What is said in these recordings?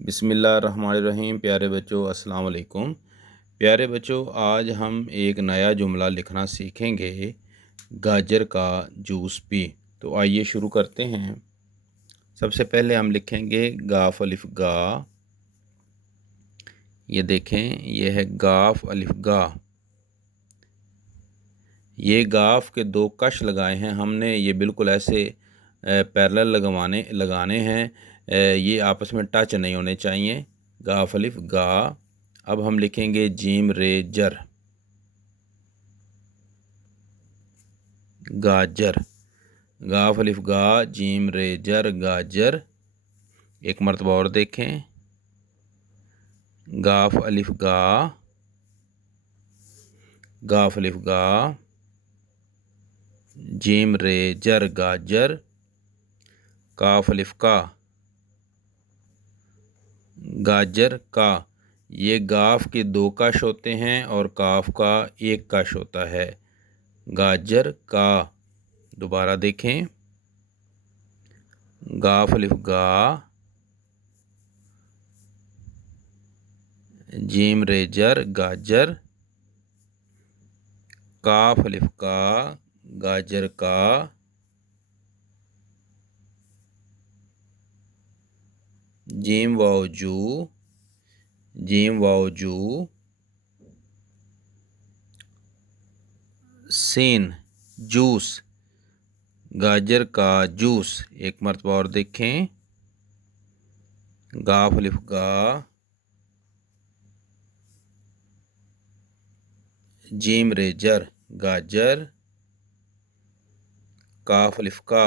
بسم اللہ الرحمن الرحیم۔ پیارے بچوں السلام علیکم۔ پیارے بچوں آج ہم ایک نیا جملہ لکھنا سیکھیں گے، گاجر کا جوس پی۔ تو آئیے شروع کرتے ہیں۔ سب سے پہلے ہم لکھیں گے گاف الف گا۔ یہ دیکھیں، یہ ہے گاف الف گا۔ یہ گاف کے دو کش لگائے ہیں ہم نے، یہ بالکل ایسے پیرلل لگانے ہیں، یہ آپس میں ٹچ نہیں ہونے چاہیے۔ گاف الف گا۔ اب ہم لکھیں گے جیم رے جر، گاجر۔ گاف الف گا جیم رے جر گاجر۔ ایک مرتبہ اور دیکھیں، گاف الف گا، گاف الف گا جیم رے جر گاجر، کاف الف کا، گاجر کا۔ یہ گاف کے دو کش ہوتے ہیں اور کاف کا ایک کش ہوتا ہے، گاجر کا۔ دوبارہ دیکھیں، گاف الف گا جیم رے جر گاجر، کاف الف کا، گاجر کا، جیم واو جو، جیم واو جو، سین جوس، گاجر کا جوس۔ ایک مرتبہ اور دیکھیں، گاف الف گا جیم رے جر گاجر، کاف الف کا،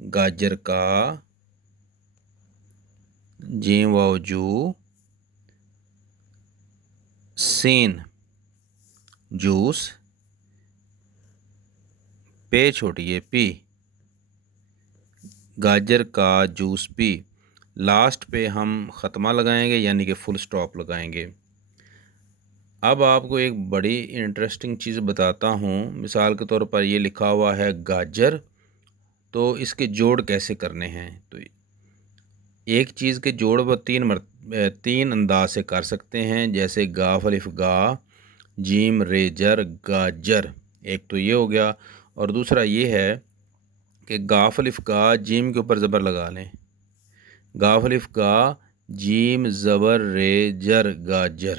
گاجر کا، جیم واو جو، سین جوس، پے چھوٹی ہے پی، گاجر کا جوس پی۔ لاسٹ پہ ہم ختمہ لگائیں گے، یعنی کہ فل سٹاپ لگائیں گے۔ اب آپ کو ایک بڑی انٹرسٹنگ چیز بتاتا ہوں۔ مثال کے طور پر یہ لکھا ہوا ہے گاجر، تو اس کے جوڑ کیسے کرنے ہیں؟ تو ایک چیز کے جوڑ وہ تین انداز سے کر سکتے ہیں، جیسے گاف الف گا جیم رے جر گاجر، ایک تو یہ ہو گیا، اور دوسرا یہ ہے کہ گاف الف گا جیم کے اوپر زبر لگا لیں، گاف الف گا جیم زبر رے جر گاجر،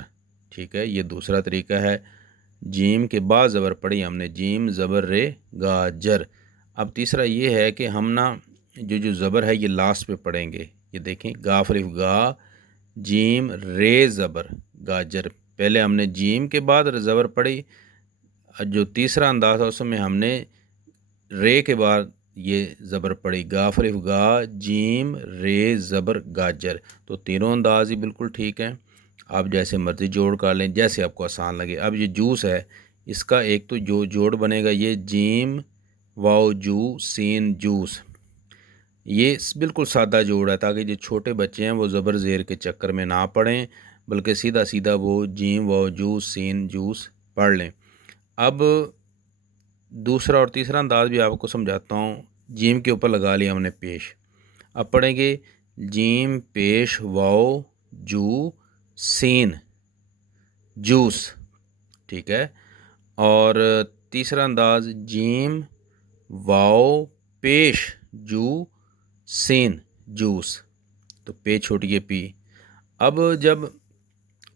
ٹھیک ہے، یہ دوسرا طریقہ ہے۔ جیم کے بعد زبر پڑھی ہم نے، جیم زبر رے گاجر۔ اب تیسرا یہ ہے کہ ہم نا جو زبر ہے یہ لاسٹ پہ پڑھیں گے۔ یہ دیکھیں، گاف الف گا جیم رے زبر گاجر، پہلے ہم نے جیم کے بعد زبر پڑھی، جو تیسرا انداز ہے اس میں ہم نے رے کے بعد یہ زبر پڑھی، گاف الف گا جیم رے زبر گاجر۔ تو تینوں انداز ہی بالکل ٹھیک ہیں، آپ جیسے مرضی جوڑ کر لیں، جیسے آپ کو آسان لگے۔ اب یہ جوس ہے، اس کا ایک تو جو جوڑ بنے گا یہ جیم واو جو سین جوس، یہ بالکل سادہ جوڑ ہے، تاکہ جو چھوٹے بچے ہیں وہ زبر زیر کے چکر میں نہ پڑھیں، بلکہ سیدھا سیدھا وہ جیم واو جو سین جوس پڑھ لیں۔ اب دوسرا اور تیسرا انداز بھی آپ کو سمجھاتا ہوں۔ جیم کے اوپر لگا لیا ہم نے پیش، اب پڑھیں گے جیم پیش واو جو سین جوس، ٹھیک ہے، اور تیسرا انداز جیم واو پیش جو سین جوس، تو پے چھوٹی ہے پی۔ اب جب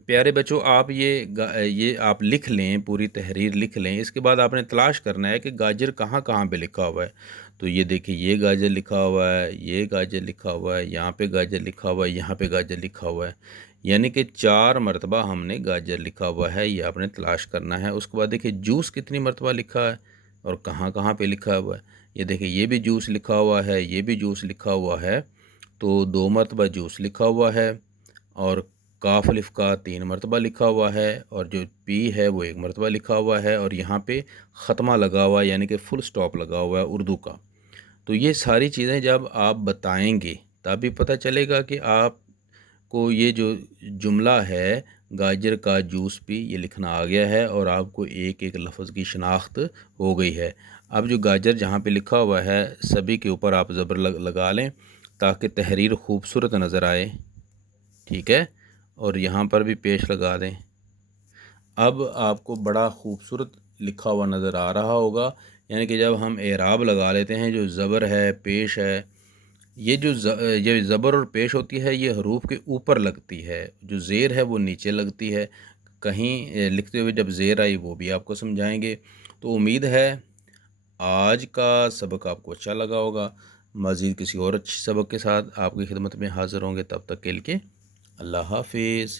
پیارے بچوں آپ یہ آپ لکھ لیں، پوری تحریر لکھ لیں، اس کے بعد آپ نے تلاش کرنا ہے کہ گاجر کہاں کہاں پہ لکھا ہوا ہے۔ تو یہ دیکھیں، یہ گاجر لکھا ہوا ہے، یہ گاجر لکھا ہوا ہے، یہاں پہ گاجر لکھا ہوا ہے، یہاں پہ گاجر لکھا ہوا ہے، یعنی کہ 4 مرتبہ ہم نے گاجر لکھا ہوا ہے، یہ آپ نے تلاش کرنا ہے۔ اس کے بعد دیکھیں جوس کتنی مرتبہ لکھا ہے اور کہاں کہاں پہ لکھا ہوا ہے۔ یہ دیکھیں، یہ بھی جوس لکھا ہوا ہے، یہ بھی جوس لکھا ہوا ہے، تو 2 مرتبہ جوس لکھا ہوا ہے، اور کاف الف کا 3 مرتبہ لکھا ہوا ہے، اور جو پی ہے وہ 1 مرتبہ لکھا ہوا ہے، اور یہاں پہ ختمہ لگا ہوا ہے، یعنی کہ فل سٹاپ لگا ہوا ہے اردو کا۔ تو یہ ساری چیزیں جب آپ بتائیں گے تب بھی پتہ چلے گا کہ آپ کو یہ جو جملہ ہے گاجر کا جوس پی، یہ لکھنا آ گیا ہے، اور آپ کو ایک ایک لفظ کی شناخت ہو گئی ہے۔ اب جو گاجر جہاں پہ لکھا ہوا ہے سبھی کے اوپر آپ زبر لگا لیں، تاکہ تحریر خوبصورت نظر آئے۔ ٹھیک ہے، اور یہاں پر بھی پیش لگا دیں۔ اب آپ کو بڑا خوبصورت لکھا ہوا نظر آ رہا ہوگا، یعنی کہ جب ہم اعراب لگا لیتے ہیں، جو زبر ہے، پیش ہے، یہ زبر اور پیش ہوتی ہے، یہ حروف کے اوپر لگتی ہے، جو زیر ہے وہ نیچے لگتی ہے۔ کہیں لکھتے ہوئے جب زیر آئی وہ بھی آپ کو سمجھائیں گے۔ تو امید ہے آج کا سبق آپ کو اچھا لگا ہوگا۔ مزید کسی اور اچھے سبق کے ساتھ آپ کی خدمت میں حاضر ہوں گے، تب تک کے لیے اللہ حافظ۔